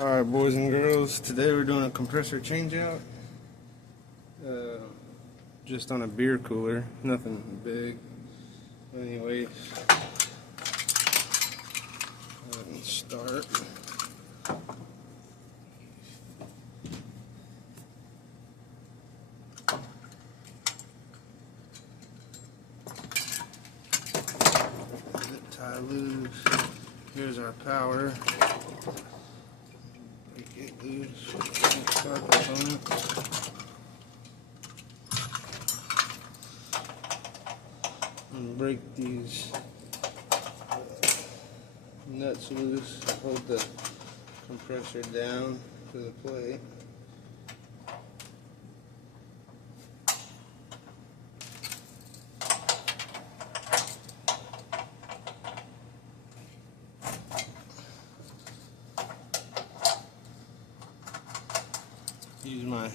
Alright, boys and girls, today we're doing a compressor changeout. Just on a beer cooler, nothing big. Anyways, let's start. Zip tie loose. Here's our power. Break it loose. Start up on it. And break these nuts loose. Hold the compressor down to the plate. Use my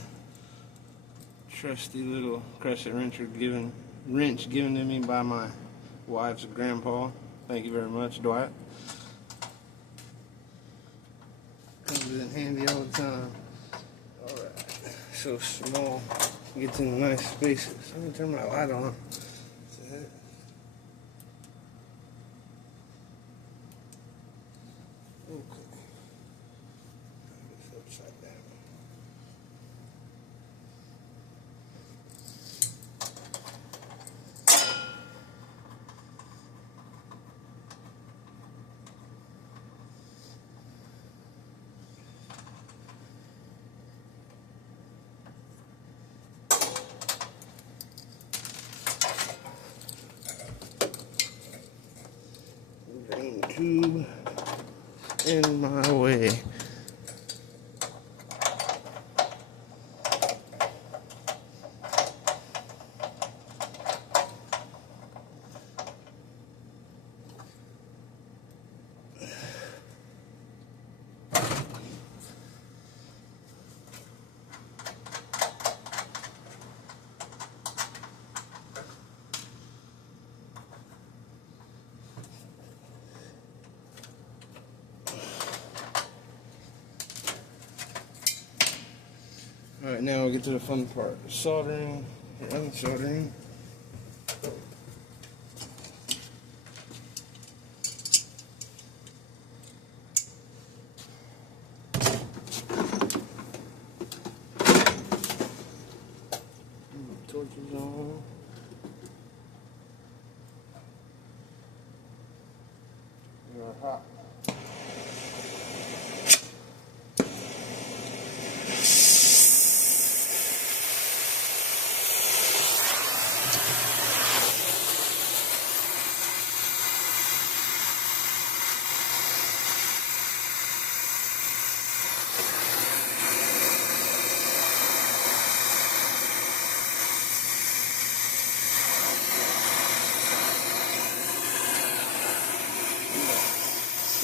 trusty little crescent wrench given to me by my wife's grandpa. Thank you very much, Dwight. Comes in handy all the time. Alright, so small. Gets in nice spaces. Let me turn my light on. Okay. It's upside down. Drain tube in my way. Alright, now we'll get to the fun part. Soldering or unsoldering. Torches on. We are hot.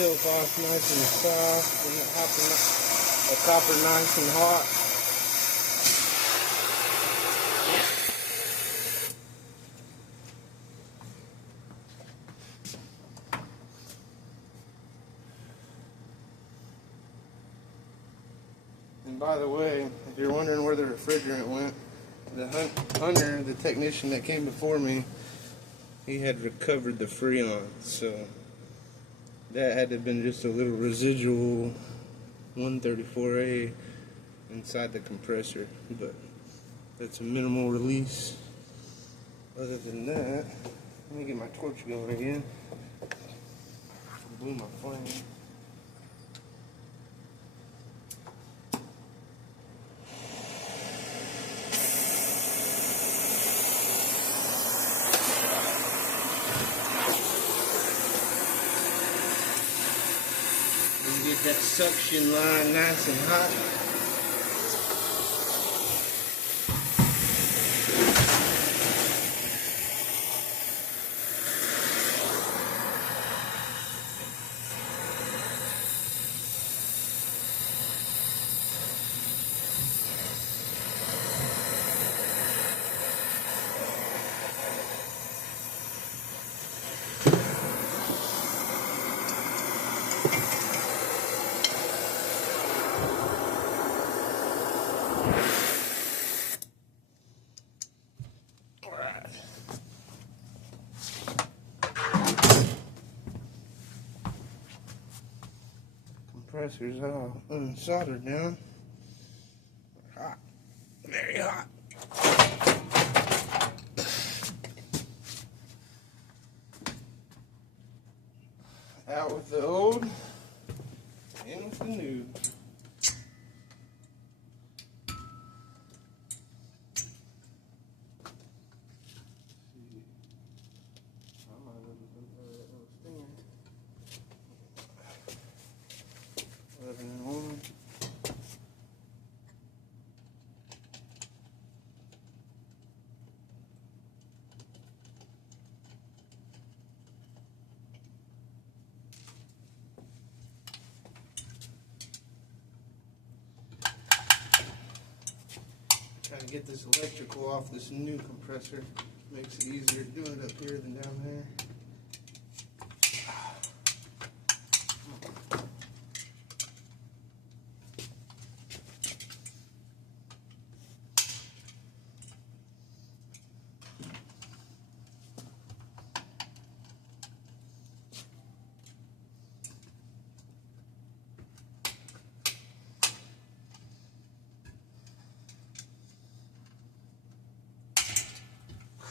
Silk off nice and soft, and the copper nice and hot. And by the way, if you're wondering where the refrigerant went, Hunter, the technician that came before me, he had recovered the Freon, so that had to have been just a little residual 134A inside the compressor, but that's a minimal release. Other than that, let me get my torch going again. Blew my flame. Get that suction line nice and hot. compressors all unsoldered now. Hot. Very hot. Out with the old, in with the new. Trying to get this electrical off this new compressor. Makes it easier doing it up here than down there.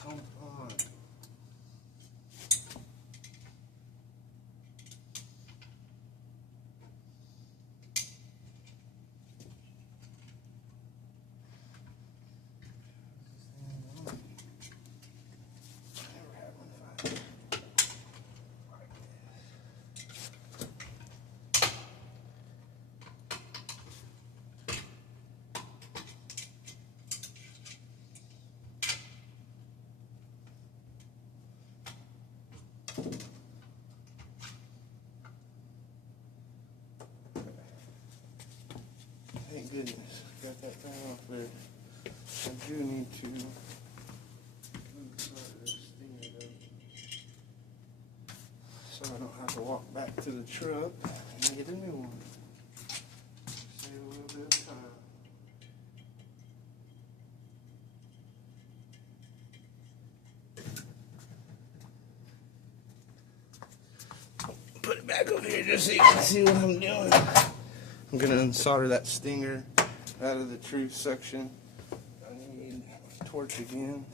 Come on. Thank goodness, got that thing off there. I do need to move some of this thing up so I don't have to walk back to the truck and get a new one. Save a little bit of time. Put it back over here just so you can see what I'm doing. I'm going to unsolder that stinger out of the truth section. I need a torch again.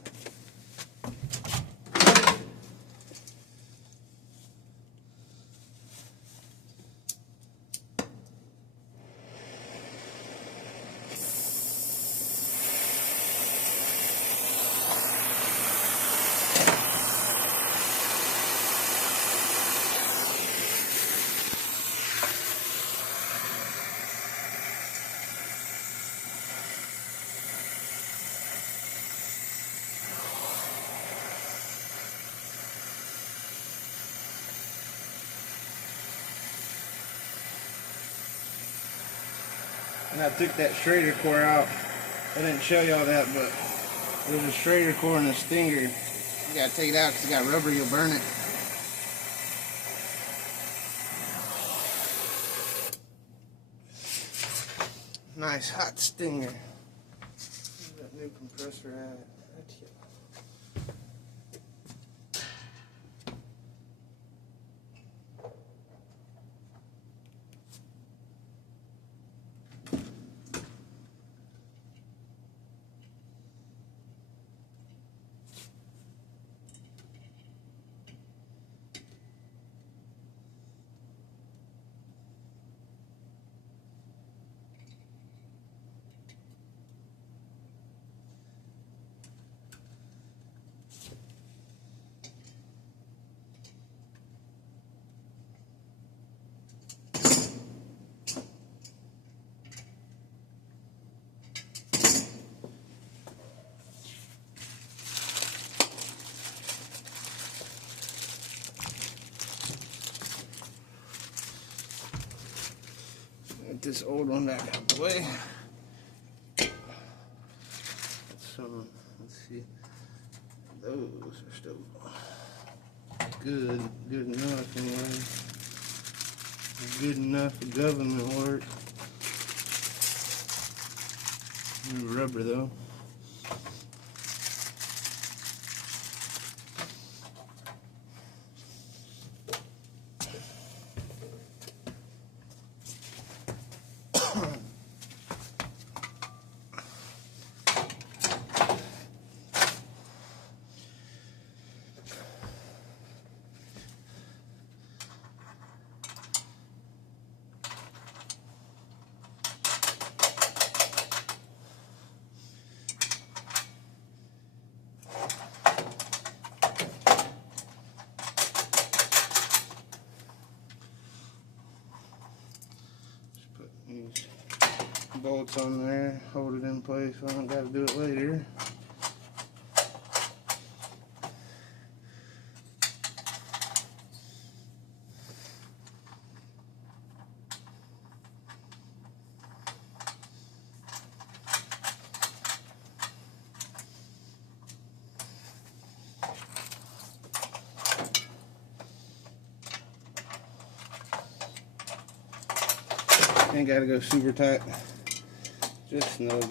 And I took that Schrader core out. I didn't show y'all that, but there's a Schrader core and a stinger. You gotta take it out because it got rubber, you'll burn it. Nice hot stinger. Where's that new compressor at? Right here. Get this old one back out of the way. Some, let's see, those are still good enough anyway. Good enough for government work. New rubber though. bolts on there, hold it in place so I don't got to do it later. Ain't gotta go super tight, just snug.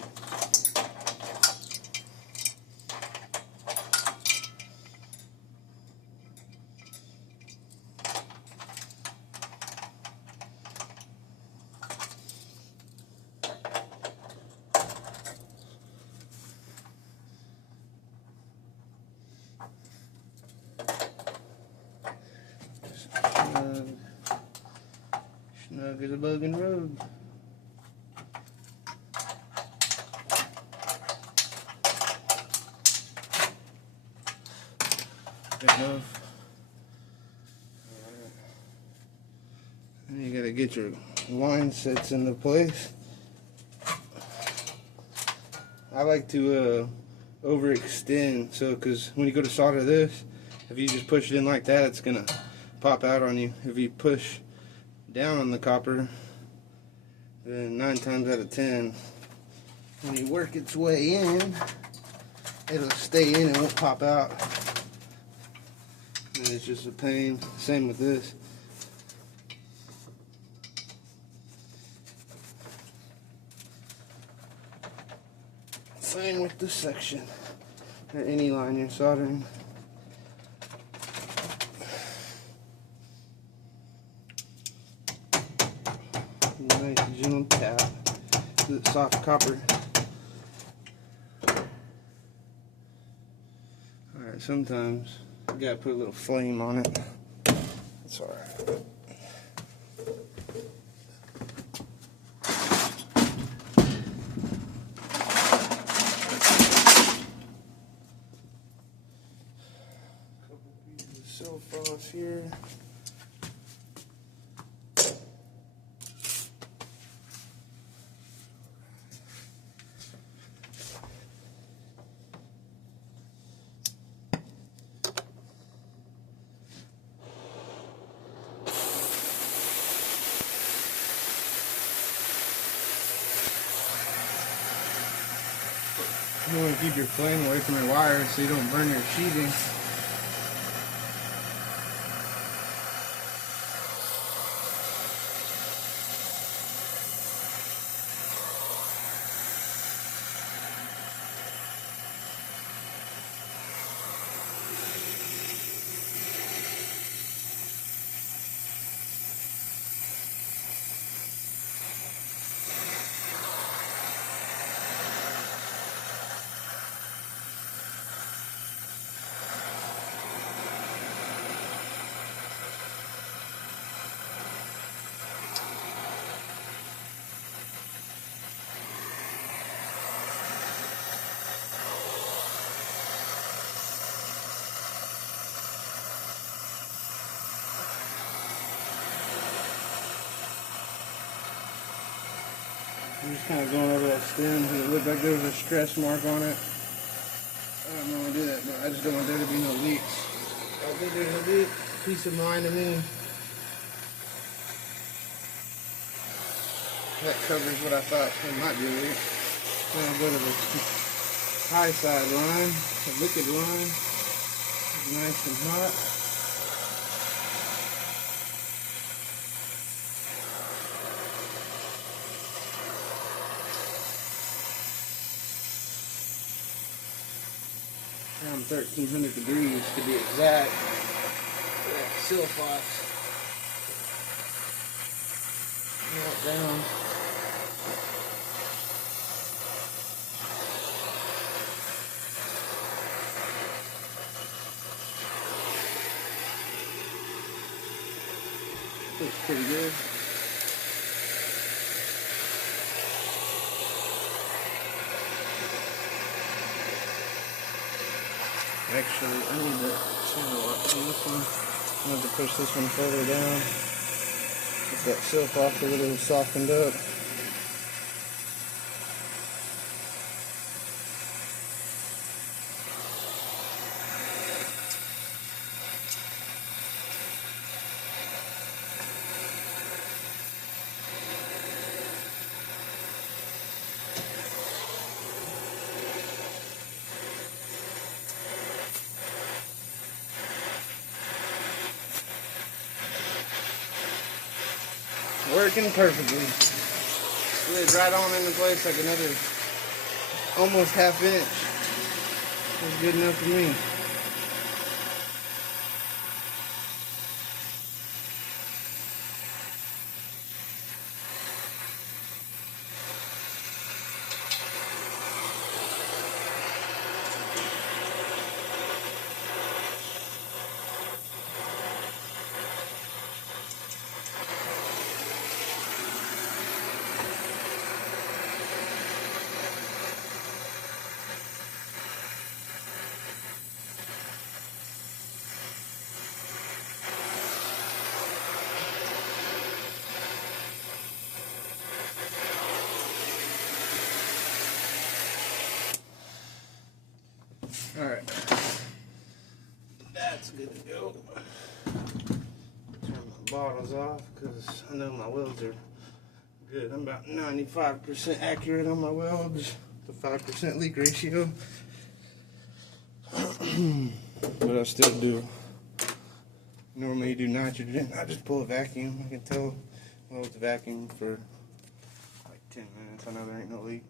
Snug as a bug in the road. Good enough. Alright. And you gotta get your line sets into place. I like to overextend, so because when you go to solder this, if you just push it in like that, it's gonna pop out on you. If you push down on the copper, then 9 times out of 10, when you work its way in, it'll stay in and won't pop out. And it's just a pain. Same with this. Same with this section, or any line you're soldering. Nice gentle tap. This soft copper. Alright, sometimes you gotta put a little flame on it. It's alright. Couple pieces of silver off here. You want to keep your flame away from your wires so you don't burn your sheathing. I'm just kind of going over that stem because it looked like there was a stress mark on it. I don't normally do that, but I just don't want there to be no leaks. I think there's a leak. Peace of mind to me. That covers what I thought it might be a leak. I'm going to go to the high side line, the liquid line. It's nice and hot. Around 1300 degrees to be exact. That silfox. Melt down. Looks pretty good. Actually, I need to turn this one. I need to push this one further down. Get that silk off a little softened up. working perfectly. Slid right on into place like another almost ½ inch. That's good enough for me. Alright, that's good to go. Turn my bottles off because I know my welds are good. I'm about 95% accurate on my welds, the 5% leak ratio. But I still do. Normally do nitrogen. I just pull a vacuum. I can tell well it's vacuum for like 10 minutes. I know there ain't no leak.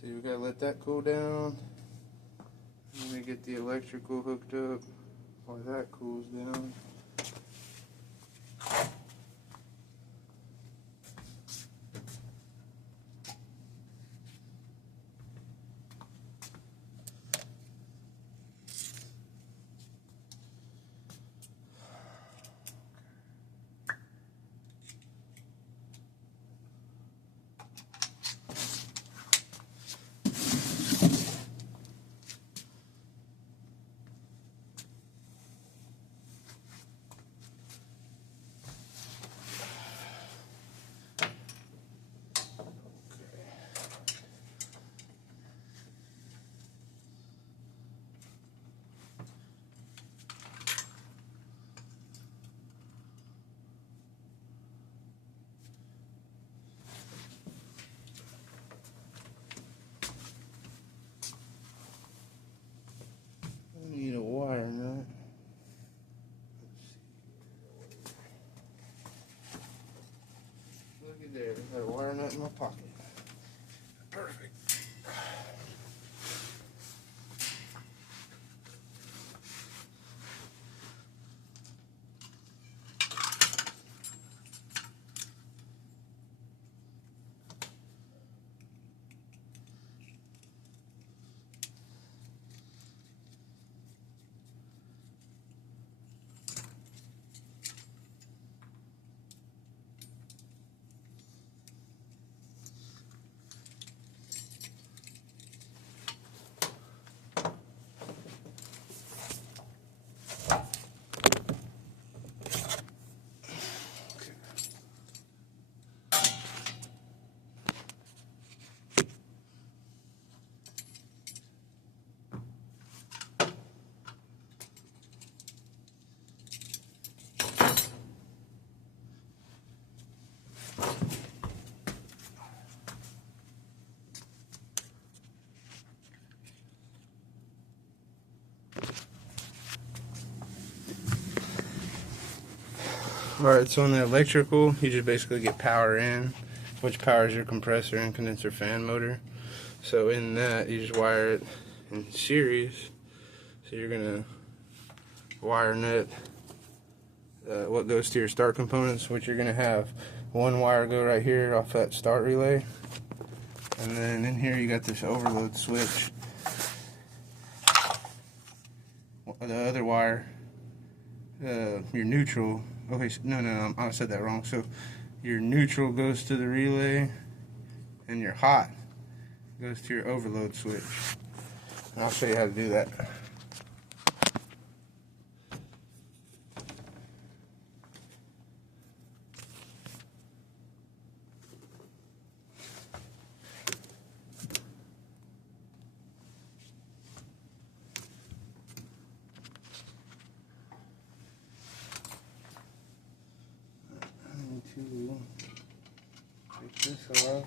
See, we gotta let that cool down. Let me get the electrical hooked up while that cools down. Need a wire nut. Look at there, I got a wire nut in my pocket. Perfect. Alright, so on the electrical, you just basically get power in, which powers your compressor and condenser fan motor. So in that, you just wire it in series. So you're going to wire nut what goes to your start components, which you're going to have one wire go right here off that start relay. And then in here you got this overload switch. The other wire, your neutral, okay, no, I said that wrong. So your neutral goes to the relay, and your hot goes to your overload switch. And I'll show you how to do that. To take this off.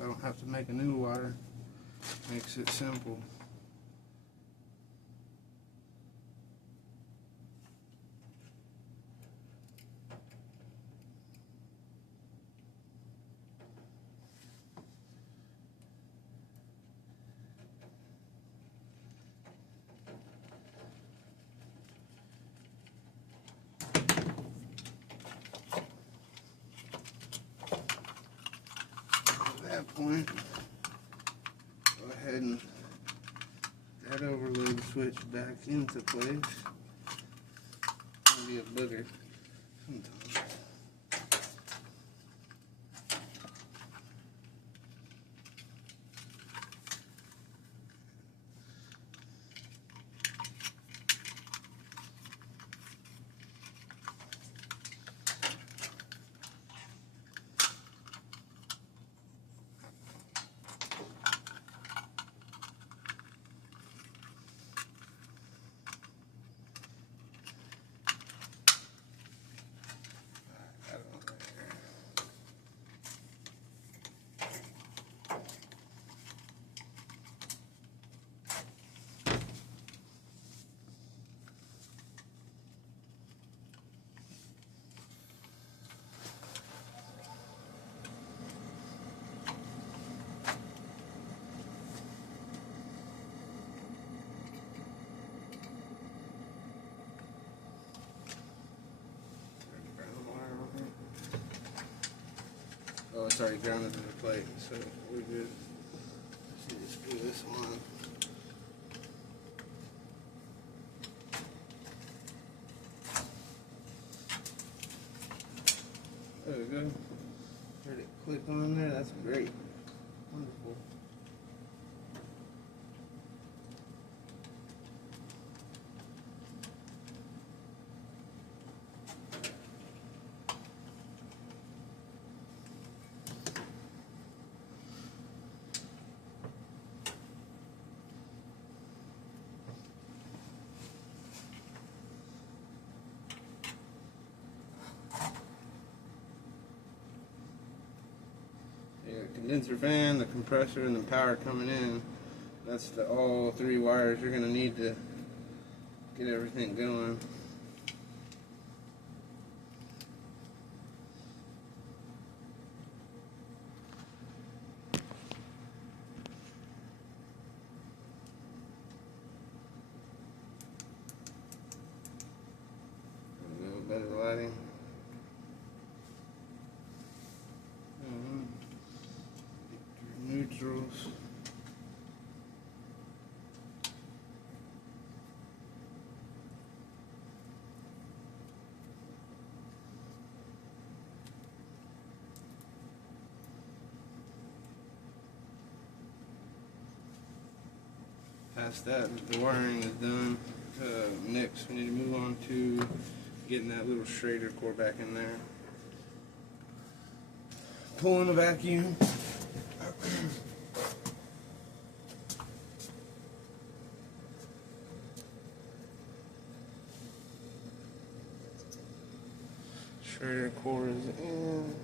so I don't have to make a new wire. Makes it simple. At that point, go ahead and that overload switch back into place. It'll be a booger sometimes. Oh, it's already grounded to the plate, so we're good. Let's just screw this on. There we go. Heard it click on there. That's great. Wonderful. Condenser fan, the compressor, and the power coming in. That's all three wires you're going to need to get everything going. A little better lighting. Neutrals. Past that, the wiring is done. Next, we need to move on to getting that little Schrader core back in there. Pulling the vacuum. Schrader core is in.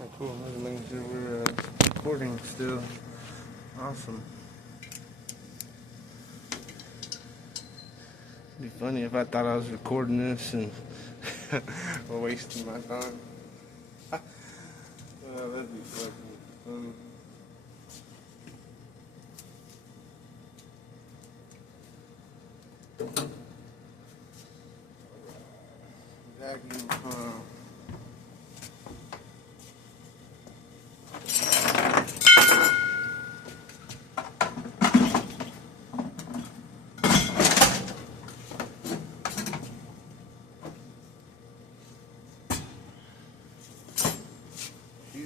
Oh, cool. Just making sure we're recording still. Awesome. It'd be funny if I thought I was recording this and wasting my time. Well, that'd be fucking funny. Vacuum pump.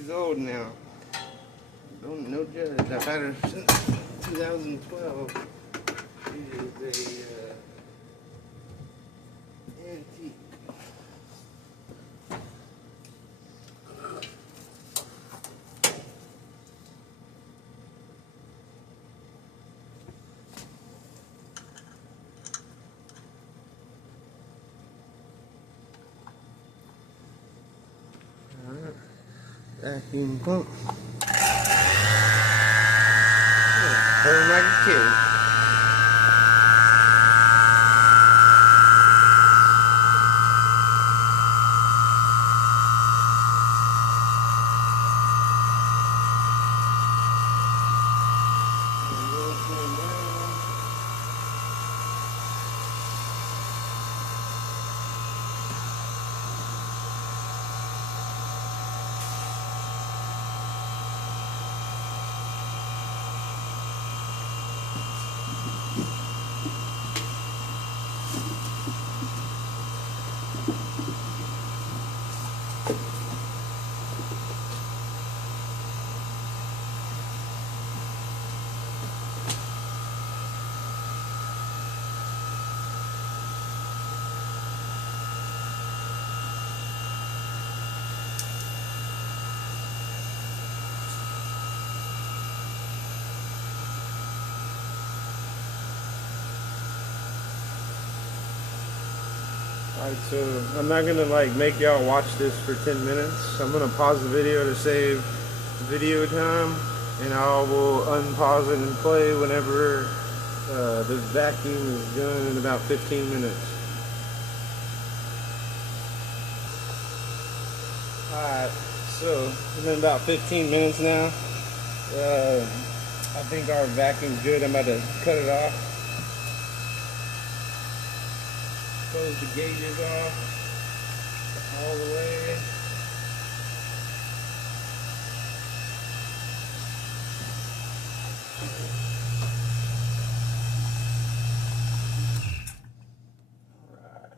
She's old now. No judge. I've had her since 2012. She is a antique. Vacuum pump. Purring like a kid. Alright, so I'm not gonna like make y'all watch this for 10 minutes. I'm gonna pause the video to save video time, and I will unpause it and play whenever the vacuum is done in about 15 minutes. Alright, so it's been about 15 minutes now. I think our vacuum's good. I'm about to cut it off. Close the gauges off all the way. Alright.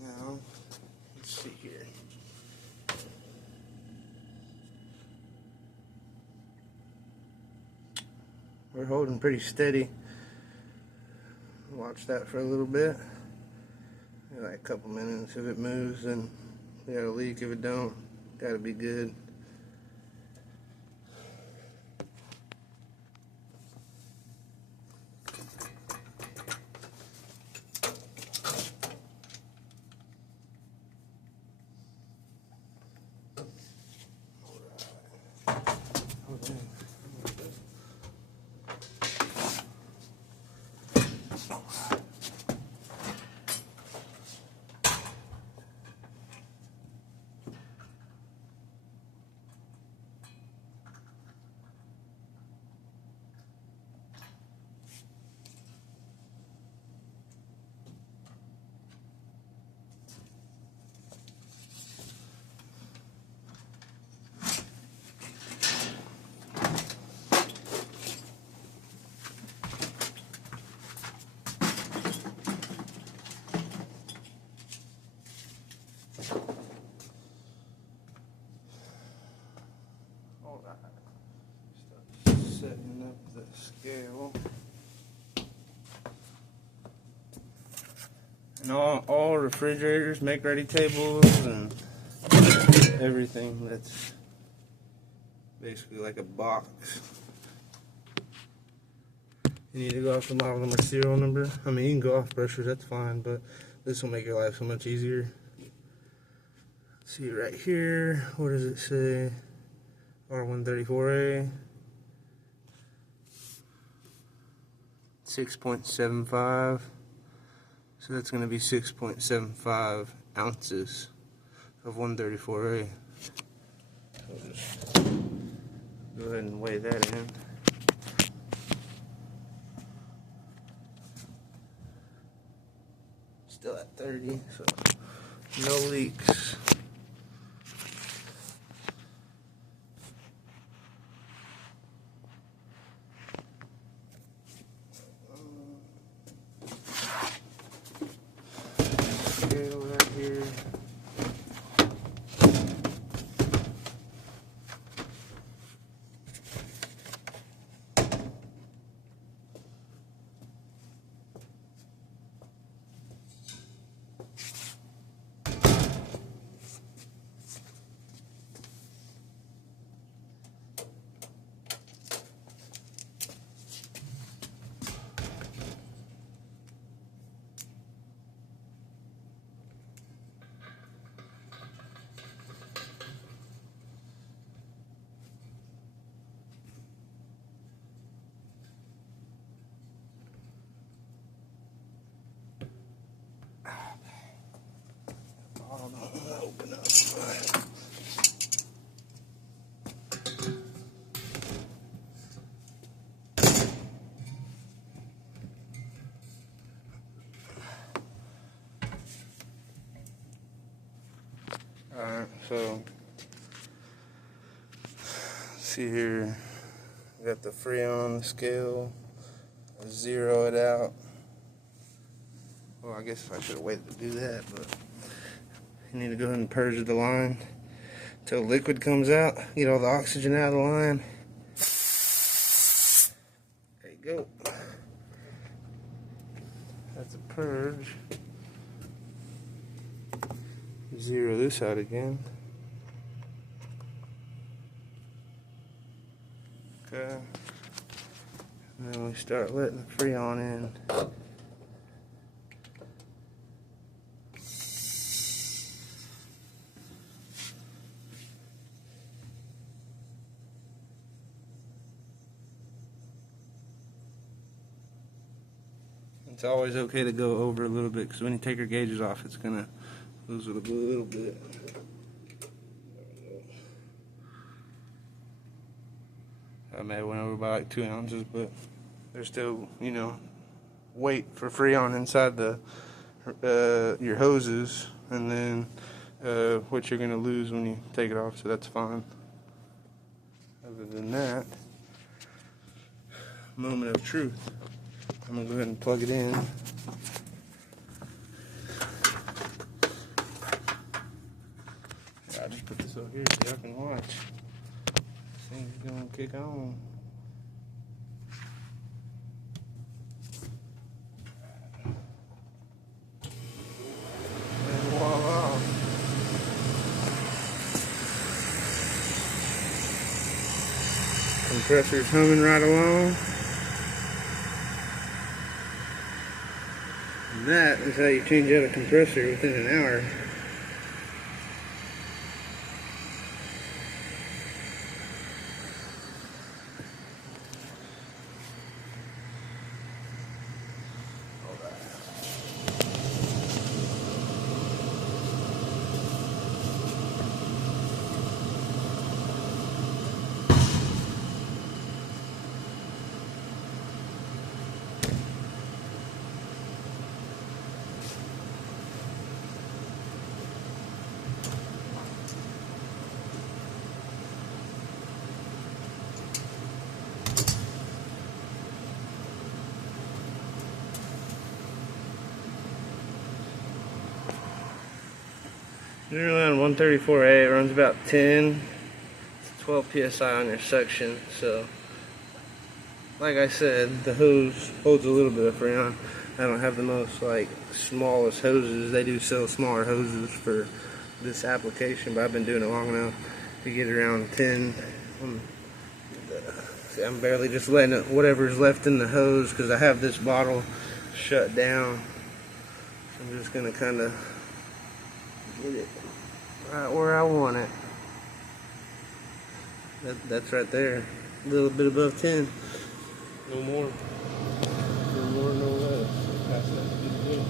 Now, let's see here. We're holding pretty steady. Watch that for a little bit, like a couple minutes. If it moves, then we got a leak. If it don't, gotta be good. Setting up the scale. And all refrigerators, make ready tables, and everything that's basically like a box. You need to go off the model number, serial number. I mean, you can go off pressure, that's fine, but this will make your life so much easier. See right here, what does it say? R134A. 6.75, so that's going to be 6.75 ounces of 134A. So I'll just go ahead and weigh that in. Still at 30, so no leaks. Scale right here. Hold on, I'm gonna open up. Alright, so see here, we got the Freon scale, zero it out. Well, I guess I should have waited to do that, but you need to go ahead and purge the line until liquid comes out, get all the oxygen out of the line. There you go. That's a purge. Zero this out again. Okay. And then we start letting the Freon in. It's always okay to go over a little bit, because when you take your gauges off, it's gonna lose it a little bit. I may have went over by like 2 ounces, but there's still, you know, weight for Freon inside the your hoses, and then what you're gonna lose when you take it off, so that's fine. Other than that, moment of truth. I'm gonna go ahead and plug it in. I'll just put this over here so y'all can watch. This thing's gonna kick on. And voila. Compressor's humming right along. And that is how you change out a compressor within an hour. Generally on 134A, it runs about 10 to 12 psi on your suction. So, like I said, the hose holds a little bit of Freon. I don't have the most smallest hoses. They do sell smaller hoses for this application, but I've been doing it long enough to get around 10. See, I'm barely just letting it, whatever's left in the hose, because I have this bottle shut down. So I'm just gonna kind of get it right where I want it. That's right there. A little bit above 10. No more. No more, no less. Pass that to be good.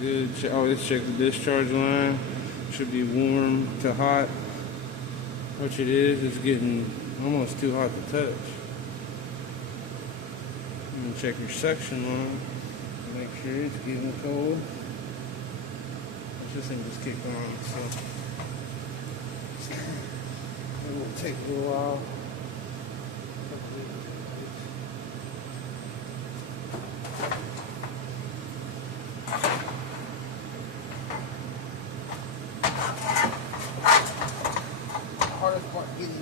Good. Always check the discharge line. Should be warm to hot. Which it is. It's getting almost too hot to touch. And check your suction line. Make sure it's getting cold. This thing just kicked on, so it will take a little while. hardest part getting in.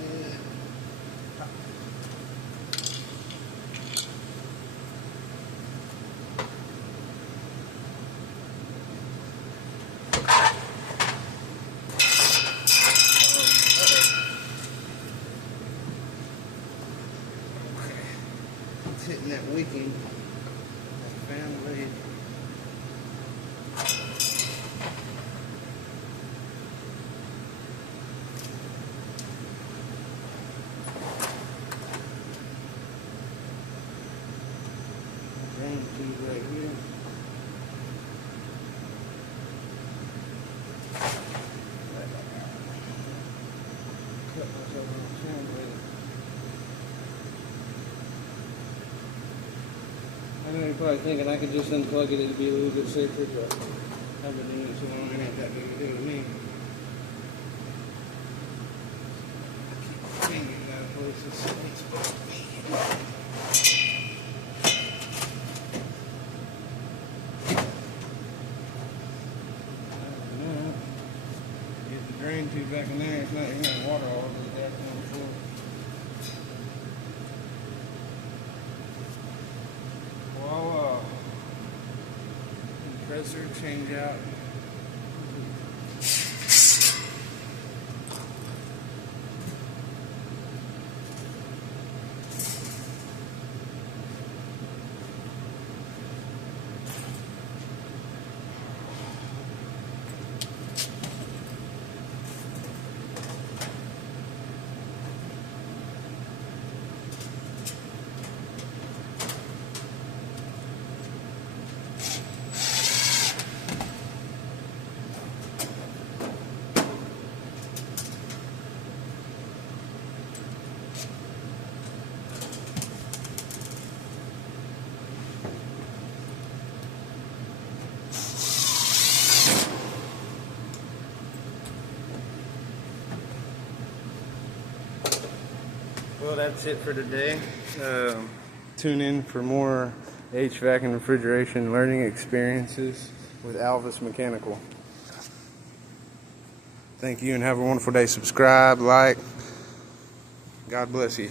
It's hitting that wicking, that fan blade. Drain tube right here. Cut myself on the fan blade. I know you're probably thinking I could just unplug it, it'd be a little bit safer, but I've been doing it so long, it ain't that big a deal to me. I keep my fingers out of places, so it's supposed to be. Get the drain tube back in there, it's not even got water all over the goddamn floor. Compressor change out. Well, that's it for today. Tune in for more HVAC and refrigeration learning experiences with Alvis Mechanical. Thank you and have a wonderful day. Subscribe, like. God bless you.